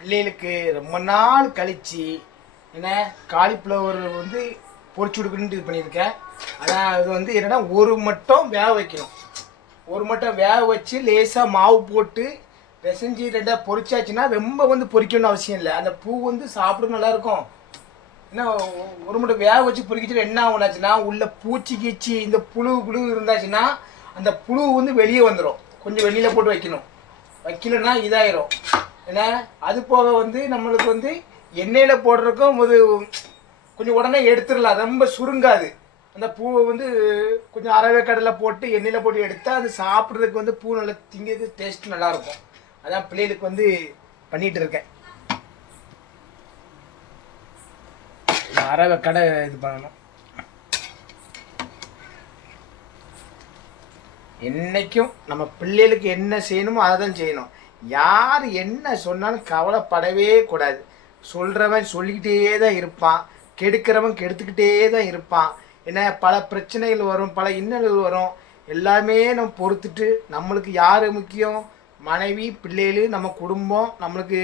பிள்ளைகளுக்கு ரொம்ப நாள் கழிச்சு என்ன காலிஃப்ளவர் வந்து பொரிச்சு கொடுக்கணுன்ட்டு இது பண்ணியிருக்கேன். ஆனால் அது வந்து என்னென்னா ஒரு மட்டும் வேக வைக்கணும். ஒரு மட்டும் வேக வச்சு லேசாக மாவு போட்டு பிசைஞ்சு ரெண்டாக பொரிச்சாச்சுன்னா ரொம்ப வந்து பொரிக்கணும்னு அவசியம் இல்லை. அந்த பூ வந்து சாப்பிட நல்லாயிருக்கும். ஏன்னா ஒரு மட்டும் வேக வச்சு பொரிக்கிச்சு என்ன ஆகுனாச்சுன்னா உள்ள பூச்சி கீச்சி இந்த புழு இருந்தாச்சுன்னா அந்த புழு வந்து வெளியே வந்துடும். கொஞ்சம் வெளியில் போட்டு வைக்கணும். வைக்கலன்னா இதாயிரும். ஏன்னா அது போக வந்து நம்மளுக்கு வந்து எண்ணெயில் போடுறதுக்கும் ஒரு கொஞ்சம் உடனே எடுத்துடலாம், ரொம்ப சுருங்காது. அந்த பூவை வந்து கொஞ்சம் அரவை கடலை போட்டு எண்ணெயில் போட்டு எடுத்தால் அது சாப்பிட்றதுக்கு வந்து பூ நல்லா திங்கிறது டேஸ்ட் நல்லாயிருக்கும். அதான் பிள்ளைகளுக்கு வந்து பண்ணிகிட்டு இருக்கேன். அரவை கடை இது பண்ணணும். என்னைக்கும் நம்ம பிள்ளைகளுக்கு என்ன செய்யணுமோ அதை தான் செய்யணும். யார் என்ன சொன்னாலும் கவலைப்படவே கூடாது. சொல்கிறவன் சொல்லிக்கிட்டே தான் இருப்பான், கெடுக்கிறவன் கெடுத்துக்கிட்டே தான் இருப்பான். என்ன பல பிரச்சனைகள் வரும், பல இன்னல்கள் வரும். எல்லாமே நம்ம பொறுத்துட்டு நம்மளுக்கு யார் முக்கியம்? மனைவி, பிள்ளைகள், நம்ம குடும்பம், நம்மளுக்கு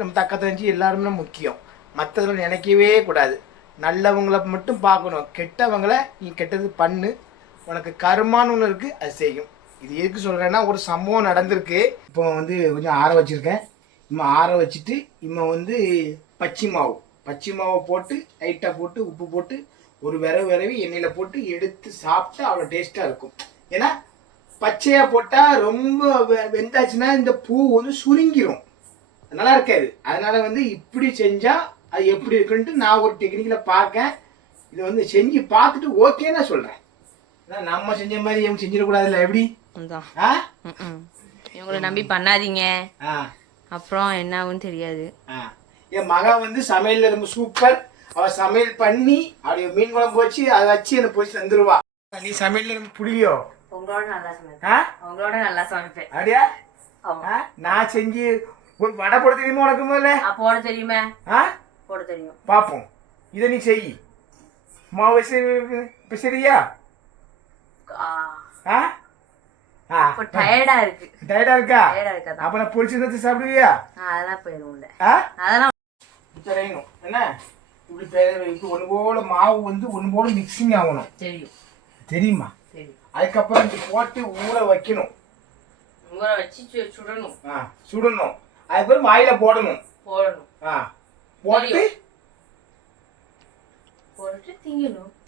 நம்ம தக்க தெரிஞ்சு எல்லாருமே முக்கியம். மற்றதில் நினைக்கவே கூடாது. நல்லவங்களை மட்டும் பார்க்கணும். கெட்டவங்களை நீ கெட்டது பண்ணு, உனக்கு கருமான்னு ஒன்று இருக்குது, அது செய்யும். இது எதுக்கு சொல்கிறேன்னா ஒரு சம்பவம் நடந்திருக்கு. இப்போ வந்து கொஞ்சம் ஆற வச்சுருக்கேன். இம்மா ஆற வச்சுட்டு இம்மா வந்து பச்சை மாவை போட்டு லைட்டாக போட்டு உப்பு போட்டு ஒரு விரவி எண்ணெயில் போட்டு எடுத்து சாப்பிட்டா அவ்வளோ டேஸ்ட்டாக இருக்கும். ஏன்னா பச்சையாக போட்டால் ரொம்ப வெந்தாச்சுன்னா இந்த பூ வந்து சுருங்கிரும், நல்லா இருக்காது. அதனால வந்து இப்படி செஞ்சால் அது எப்படி இருக்குன்ட்டு நான் ஒரு டெக்னிக்கில் பார்க்கேன். இதை வந்து செஞ்சு பார்த்துட்டு ஓகே நான் சொல்கிறேன். நம்ம செஞ்ச மாதிரி இவங்க செஞ்சிடக்கூடாதுல்ல. எப்படி இவங்களை நம்பி பண்ணாதீங்க, அப்புறம் என்ன ஆகுன்னு தெரியாது. என் மகன் வந்து சமையல்ல ரொம்ப சூப்பர். அவ சமையல் பண்ணி அப்படியே மீன் குழம்பு வச்சு அதை வச்சு எனக்கு போய் தந்துருவா. நீ சமையல்ல ரொம்ப புளியோ? உங்களோட நல்லா சமைப்பேன். அப்படியா? நான் செஞ்சு ஒரு வடை போட தெரியுமா உனக்கு? முதல்ல போட தெரியுமா? போட தெரியும். பாப்போம். இதை நீ செய். மாவு இப்ப சரியா? டயர்டா இருக்கா? அப்ப நான் பொரிச்சு சாப்பிடுவியா? அதெல்லாம் போயிடும். அதெல்லாம் என்ன இப்படி ஒன்று போல மாவு வந்து ஒன்று போல மிக்சிங் ஆகணும். தெரியுமா? அதுக்கப்புறம் இது போட்டு ஊற வைக்கணும். ஊற வச்சு சுடணும். அதுக்கப்புறம் வாயில போடணும். போட்டு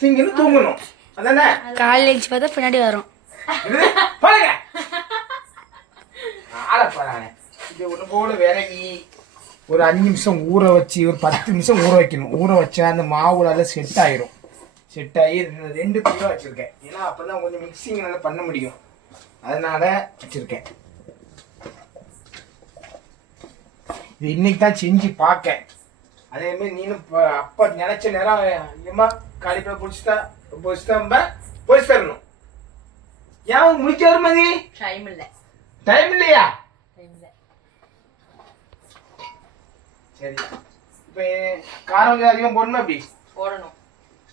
திங்கணும், தூங்கணும். அதானே? காலையில எழுச்சி பார்த்தா பின்னாடி வரும். பாருங்க இது ஒன்று போல விலகி ஒரு 5 நிமிஷம் ஊற வச்சு ஒரு 10 நிமிஷம் ஊற வைக்கணும். ஊற வச்சா அந்த மாவுல செட் ஆயிரும். செட் ஆகி 2 கிலோ வச்சிருக்கேன். ஏன்னா அப்பதான் கொஞ்சம் மிக்சிங் நல்லா பண்ண முடியும். அதனால வச்சிருக்கேன். இது இன்னைக்கு தான் செஞ்சு பார்க்க. அதே மாதிரி நீனும் அப்ப நினைச்ச நேரம் ஏமா காலிஃப்ளவர் பொரிச்சு தரணும். ஏன் முடிக்க வரும் மதி? டைம் இல்லையா? சரி, இப்ப காரம் அதிகமா போடணும். அப்படி போடணும்.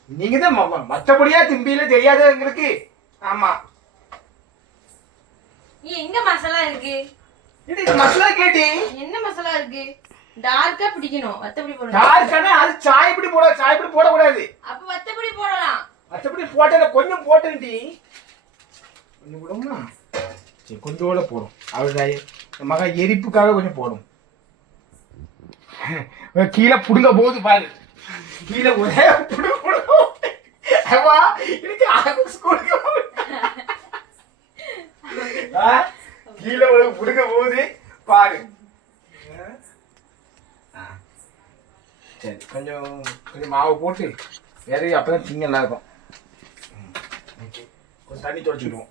நீங்க தான் மற்றபடியா திம்பியில தெரியாத எங்களுக்கு. ஆமா, எங்க மசாலா இருக்கு? இது மசாலா கேட்டி என்ன மசாலா இருக்கு? டார்க்கா பிடிக்கணும். வத்தப்படி போடணும். டார்க்கானா அது சாயப்படி போட கூடாது. அப்ப வத்தப்படி போடலாம். வத்தப்படி போட்டல கொஞ்சம் போட்டேன்டி. கொஞ்சம் போடுமா? சரி, கொஞ்சோட போடும். அவருடைய மக எரிப்புக்காக கொஞ்சம் போடும். கீழே புடுங்க போகுது பாரு. கீழே ஒரே ஸ்கூலுக்கு கீழே புடுங்க போகுது பாரு. சரி, கொஞ்சம் மாவு போட்டு வேற அப்பதான் திங்க நல்லா இருக்கும். கொஞ்சம் தண்ணி தொடச்சுடுவோம்.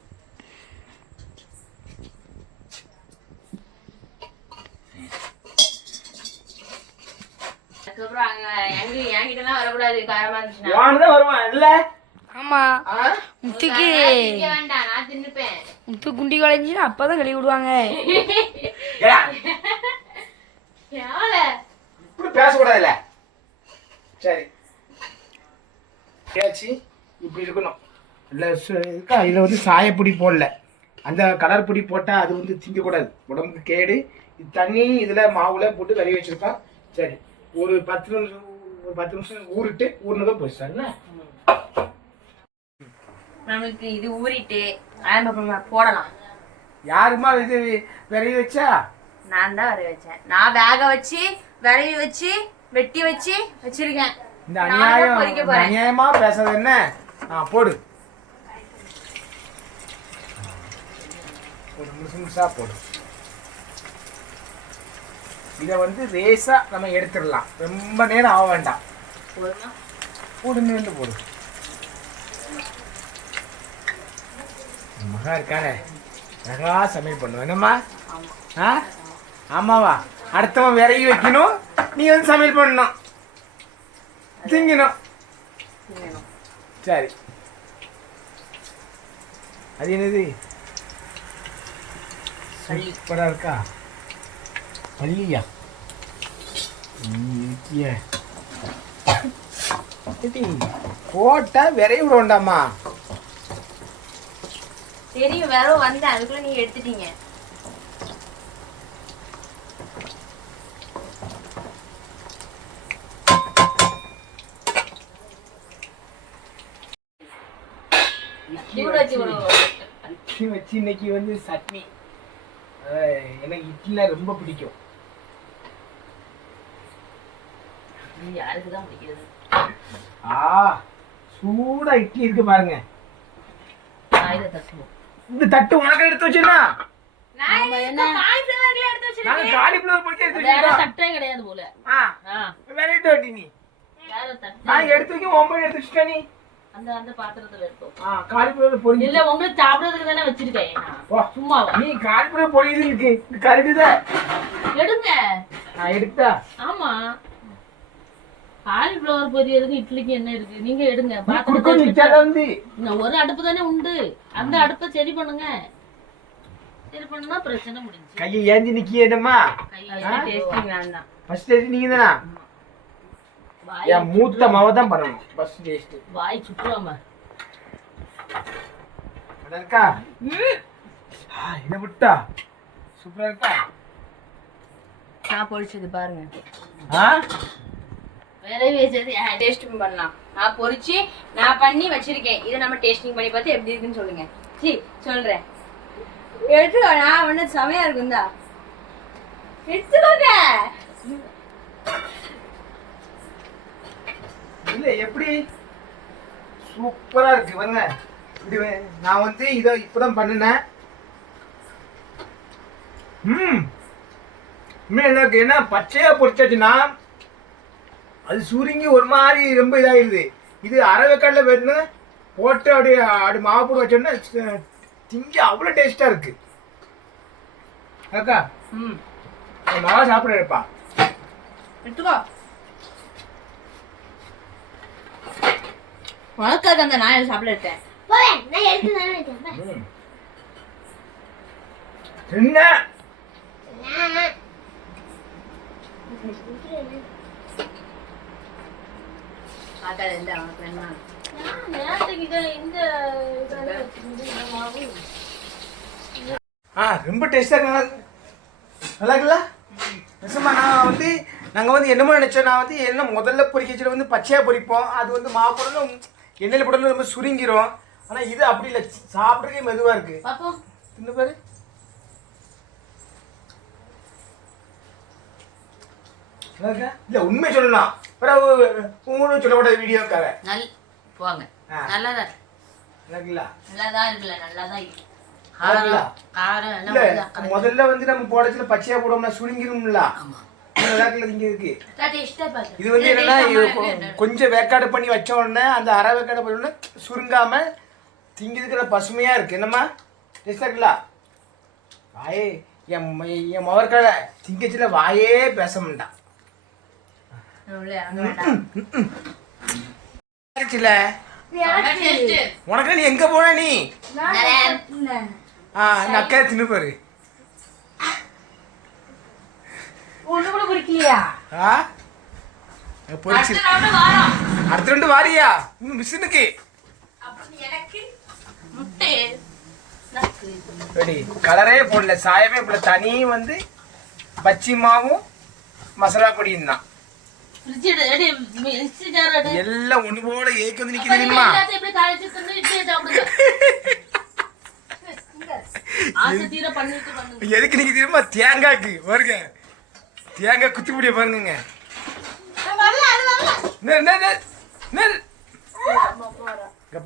முத்து குண்டி கலைஞ்சுன்னா அப்பதான் கழுவி விடுவாங்க. இப்படி பேசக்கூடாதுல்ல. சரி, இப்படி இருக்கணும். இல்லை இருக்கா? இதில் வந்து சாயப்பொடி போடல. அந்த கலர் பொடி போட்டால் அது வந்து திங்கக்கூடாது, உடம்புக்கு கேடு. இது தண்ணி இதில் மாவுல போட்டு விளைய வச்சுருக்கோம். சரி, ஒரு 10 நிமிஷம் ஊறிட்டு ஊறினதும் போய் சார். நமக்கு இது ஊறிட்டு அப்புறமா போடலாம். யாருமா இது விளைய வச்சா? நான் தான் வரைய வச்சேன். நான் வேக வச்சு விளைய வச்சு வெட்டி வச்சு வச்சிருக்கேன். இந்த அநியாயமா பேசாத என்ன? போடு, ஒரு முழுசா போடு. இதை வந்து ரேஸா நம்ம எடுத்துடலாம், ரொம்ப நேரம் ஆக வேண்டாம். போடுன்னு போடு. மகா இருக்கானே அழகா சமையல் பண்ணுவேன் என்னம்மா? ஆமாவா? அடுத்தவன் விரைவி வைக்கணும், நீ வந்து சமையல் பண்ணணும், திங்கணும். சரி, அது என்னது? சூப்பரா இருக்கா? பள்ளியா? போட்டா விரைவி விடண்டாமா? தெரியும், வெறும் வந்தேன் அதுக்குள்ள நீங்க எடுத்துட்டீங்க. இட்லி வச்சு இன்னைக்கு வந்து சட்னி. எனக்கு இட்லினா ரொம்ப பிடிக்கும். யாருக்குதான் பிடிக்கிறது? சூடா இட்லி இருக்கு பாருங்க. இந்த தட்டு உனக்கு எடுத்து வச்சுனா காலிஃப்ளவர் பொரிக்க எடுத்து வச்சிருக்கேன். தட்டே கிடையாது போல. வெரைட்டி வட்டி நீ நான் எடுத்து வைக்க 9 எடுத்து வச்சிட்ட நீ. அந்த பாத்திரத்துல இருக்கும். காலிஃப்ளவர் பொரிக்க இல்ல, உங்களுக்கு சாப்பிடுறதுக்கு தானே வச்சிருக்கேன். சும்மா நீ காலிஃப்ளவர் பொரியுது இருக்கு, இது கரெக்ட் தான். எடுங்க. நான் எடுத்தா? ஆமா, காலிஃப்ளவர் பொரியதுக்கு இட்லிக்கு என்ன இருக்கு? நீங்க எடுங்க. ஒரு அடுப்பு தானே உண்டு, அந்த அடுப்பை சரி பண்ணுங்க. சரி பண்ணா பிரச்சனை முடிஞ்சு. கையை ஏந்தி நிக்கியேடமா? ஃபர்ஸ்ட் டேஸ்ட் நீங்க தானா? என் மூத்த மாவ தான் பண்ணணும் ஃபர்ஸ்ட் டேஸ்ட். வாய் சுற்றுவாம இருக்கா? என்ன விட்டா சூப்பரா இருக்கா? நான் பொரிச்சது பாருங்க. வேற வச்சது டேஸ்டிங் பண்ணலாம். நான் பொரிச்சு நான் பண்ணி வச்சிருக்கேன். இதை நம்ம டேஸ்டிங் பண்ணி பார்த்து எப்படி இருக்குன்னு சொல்லுங்க. சரி சொல்றேன். எடுத்துக்கோ, நான் வந்து செமையா இருக்கும் தான். எடுத்துக்கோங்க. இல்ல எப்படி சூப்பரா இருக்கு பாருங்க. நான் வந்து இதை இப்பதான் பண்ணினேன். என்ன பச்சையா பொரிச்சாச்சுன்னா அது சுருங்கி ஒரு மாதிரி ரொம்ப இதாகிடுது. இது அரை வேக்காடுல போயிருந்து போட்டு அப்படியே அப்படி மாவு போட்டு வச்சோன்னா திங்க அவ்வளோ டேஸ்டா இருக்கு. அக்கா நல்லா சாப்பிட இருப்பா. எடுத்துக்கோ. உனக்காக அந்த நான் சாப்பிட எடுத்தேன். என்ன ரொம்ப டேஸ்டா நல்லா இருக்குல்ல? நான் வந்து நாங்கள் வந்து என்னமோ நினைச்சோம். நான் வந்து என்ன முதல்ல பொரிக்கச்சில வந்து பச்சையாக பொரிப்போம், அது வந்து மாவு போடணும் எண்ணெயில் போடணும் ரொம்ப சுருங்கிரும். ஆனால் இது அப்படி இல்லை, சாப்பிட்றதுக்கே மெதுவாக இருக்கு. இந்த பாரு இல்ல உண்மை சொல்லலாம். உங்களுக்கு சொல்லக்கூடாது வீடியோக்காக. போங்க. நல்லாதான் இருக்குல்ல? நல்லாதான் இருக்குல்ல? நல்லாதான் இருக்கு. முதல்ல வந்து நம்ம போடச்சுல பச்சையா போடோம்னா சுருங்கிரும்ல. இங்க இருக்கு. இது வந்து என்னன்னா கொஞ்சம் வேக்காடு பண்ணி வச்ச உடனே அந்த அரை வேக்காடு பண்ண உடனே சுருங்காம திங்கிறதுக்குற பசுமையா இருக்கு. என்னம்மா டேஸ்டா இருக்குல்ல? வாயே என் மவர்கால திங்கச்சில வாயே பேச மாட்டான். உனக்கு நீ எங்க போன? நீ அக்கா தின்னு பாரு. அடுத்த 2 வாரியா மிஷினுக்கு ரெடி கலரே போடல சாயமே போடல தனி வந்து பச்சி மாவும் மசாலா பொடியும் தான் எல்லாம் ஒண்ணு போல ஏக்கு வந்து நிக்குது தெரியுமா எதுக்கு நிக்க தெரியுமா தேங்காய்க்கு பாருங்க தேங்காய் குத்துப்படிய பாருங்க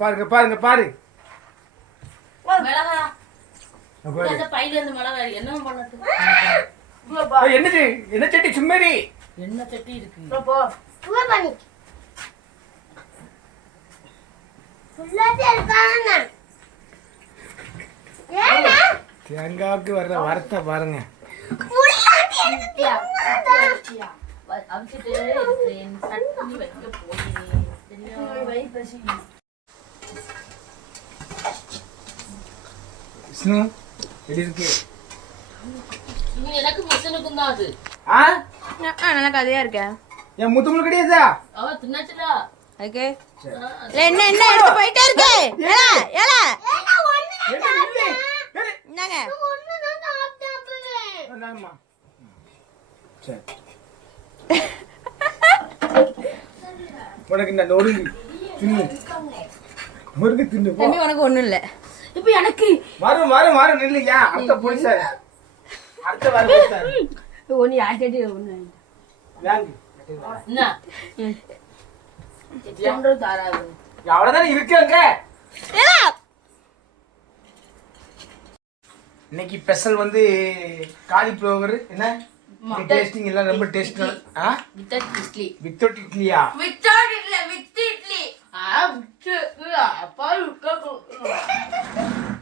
பாருங்க பாருங்க பாரு என்னது என்ன சட்டி சும்மரி என்ன சட்டி இருக்கு தேங்காய்க்கு வர்ற வரத்தை பாருங்க விஷ்ணு எப்படி இருக்கு எனக்கு முத்தனுக்கும் தான் அது நல்லா கதையா இருக்கேன் என் முத்துமுள் கிடையாதா அவ தின்னாச்சுடா ஓகே என்ன என்ன எடுத்து போயிட்டே இருக்கு ஏலா என்னங்க உனக்கு இந்த நொறுங்கு தின்னு நொறுங்கு தின்னு போ. தம்பி உனக்கு ஒண்ணும் இல்ல இப்ப எனக்கு வரும் வரும் வரும் நில்லையா அடுத்த போலீஸார் அடுத்த வர போலீஸார் ஒன்னு ஆட்டடி ஒன்னு வாங்க என்ன தாராது அவ்வளவுதானே இருக்காங்க இன்னைக்கு ஸ்பெஷல் வந்து காலிஃப்ளவர் என்ன டேஸ்டிங் எல்லாம் ரொம்ப டேஸ்ட் வித்தவுட் இட்லி வித்தவுட் இட்லியா வித்தவுட் இட்லி வித் இட்லி அப்பா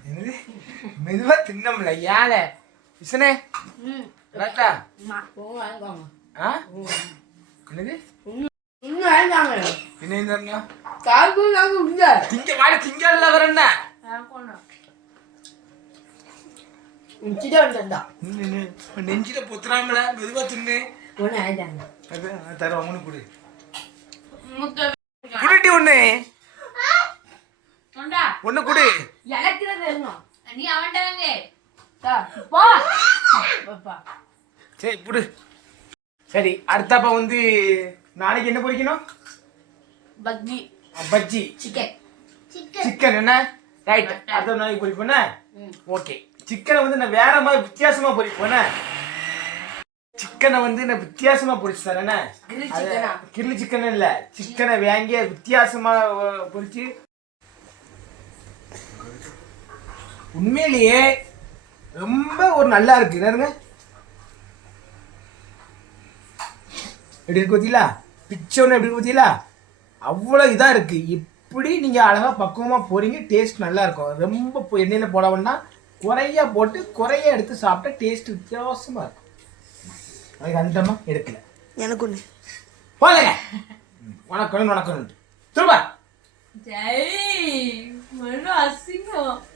என்னது மெதுவா தின்னம்ல ஏல விசனே கரெக்டா வாங்குவாங்க ஆ என்னது இன்னும் வாங்குவாங்க என்ன இருந்தா காக்கு காக்கு திங்க வாடி திங்கல்ல வரேன்னா நெஞ்சில பொத்துறாமல மெதுவா தின்னு ஒன்னு ஆயிட்டாங்க அது தர ஒண்ணு குடு குடிட்டி ஒண்ணு ஒண்ணு குடு எனக்கு வேணும் நீ அவன்டாங்க போ சரி குடு சரி அடுத்தப்ப வந்து நாளைக்கு என்ன பொரிக்கணும் பஜ்ஜி பஜ்ஜி சிக்கன் சிக்கன் என்ன ரைட் அடுத்த நாளைக்கு பொரிப்போனே ஓகே சிக்கனை வந்து நான் வேற மாதிரி வித்தியாசமா பொரிப்போனே சிக்கனை வந்து நான் வித்தியாசமா பொரிச்சு தரேனே கிரில் சிக்கன் இல்ல சிக்கனை வாங்கி வித்தியாசமா பொரிச்சு உண்மையிலேயே ரொம்ப ஒரு நல்லா இருக்கு என்னங்க எப்படி இருக்கு பார்த்தீங்களா பிச்சோன்னு எப்படி இருக்கு பார்த்தீங்களா அவ்வளோ இதாக இருக்கு இப்படி நீங்கள் அழகாக பக்குவமாக போறீங்க டேஸ்ட் நல்லா இருக்கும் ரொம்ப எண்ணெயில் போட வேணா குறையா போட்டு குறைய எடுத்து சாப்பிட்டா டேஸ்ட் வித்தியாசமாக இருக்கும் அதுக்கு அந்தமா எடுக்கல எனக்கு ஒண்ணு போலங்க வணக்கம் வணக்கம் திரும்ப ஜெய் மறு அசிங்கம்